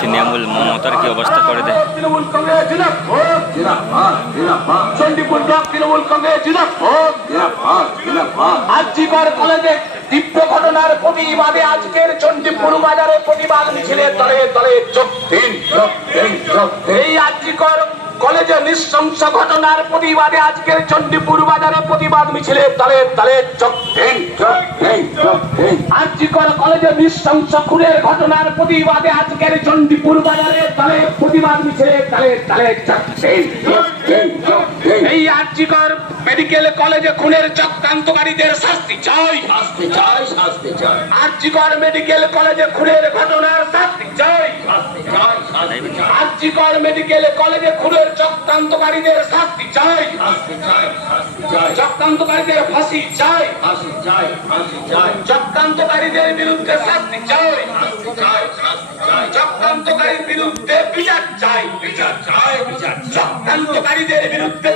তৃণমূল মমতার কি অবস্থা করে দেয়? তৃণমূল কংগ্রেস ব্লক তৃণমূল কংগ্রেস কলেজে ঘটনার প্রতিবাদে আজকের চণ্ডীপুর বাজারে প্রতিবাদ মিছিলের দলে দলে চোখ এই আজিকর কলেজে নৃশংস ঘটনার প্রতিবাদে আজকের চণ্ডীপুর বাজারে প্রতিবাদ মিছিলে দিন যোগ আজিকর কলেজে নৃশংস খুনের ঘটনার প্রতিবাদে আজকের চণ্ডীপুর বাজারে দলে প্রতিবাদ মিছিলে যোগ দিন এই আজিকর মেডিকেল কলেজে খুনের চক্রান্তকারীদের শাস্তি চাই। শাস্তি চাই শাস্তি চাই। আর্জিকর মেডিকেল কলেজে খুনের ঘটনার শাস্তি চাই। আর্জিকর মেডিকেল কলেজে খুনের চক্রান্তকারীদের শাস্তি চাই। চক্রান্তকারীদের ফাঁসি চাই। চক্রান্তকারীদের বিরুদ্ধে শাস্তি চাই। চক্রান্তকারীর বিরুদ্ধে বিচার চাই বিচার চাই। চক্রান্তকারীদের বিরুদ্ধে